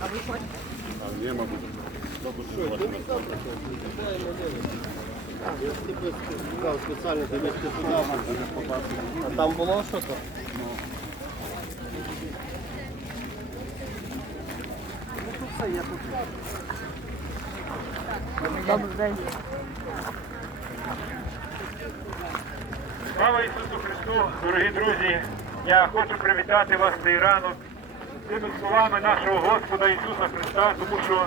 А хочете? А я могу. Туди, а там було що то? Слава Ісусу Христу, дорогі друзі! Я хочу привітати вас цей ранок цими словами нашого Господа Ісуса Христа, тому що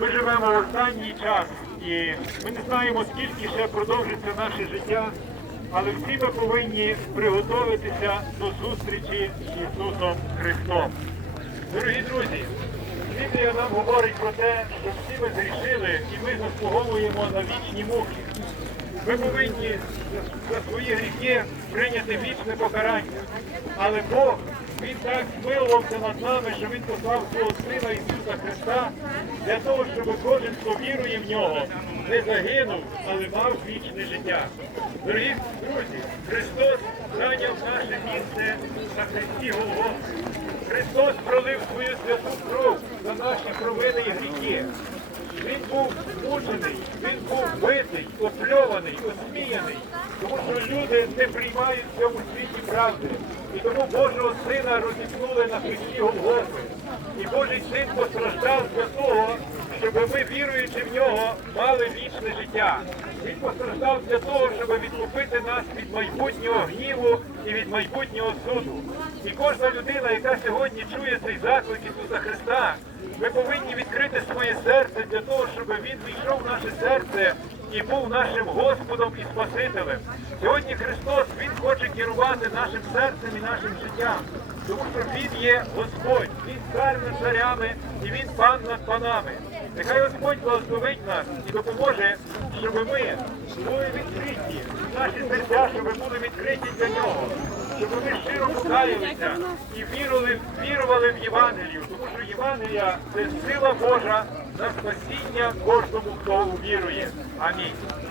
ми живемо в останній час і ми не знаємо, скільки ще продовжиться наше життя, але всі ми повинні приготуватися до зустрічі з Ісусом Христом. Дорогі друзі, Біблія нам говорить про те, що всі ми зрішили і ми заслуговуємо на вічні муки. Ми повинні за свої гріхи прийняти вічне покарання. Але Бог, Він так змилувався над нами, що Він послав свого Сина Ісуса Христа для того, щоб кожен, хто вірує в нього, не загинув, але мав вічне життя. Дорогі друзі, Христос зайняв наше місце на Христі Голгофи. Христос пролив свою святу кров за наші провини був мучений, він був битий, опльований, осміяний, тому що люди не приймають в цьому світі правди. І тому Божого Сина розіпнули на хресті Голгофи. І Божий син постраждав для того, щоб ми, віруючи в нього, мали вічне життя. Він постраждав для того, щоб відкупити нас від майбутнього гніву і від майбутнього суду. І кожна людина, яка сьогодні чує цей заклик Ісуса Христа, ми повинні відкрити своє серце для того, щоб він війшов в наше серце і був нашим Господом і Спасителем. Сьогодні Христос Він хоче керувати нашим серцем і нашим життям, тому що Він є Господь, Він цар над царями і Він пан над панами. Нехай Господь благословить нас і допоможе, щоб ми були відкриті, наші серця, щоб були відкриті для нього, щоб ми щиро покаялися і вірували, вірували в Євангелію, тому що Євангелія це сила Божа на спасіння кожному, хто увірує. Амінь.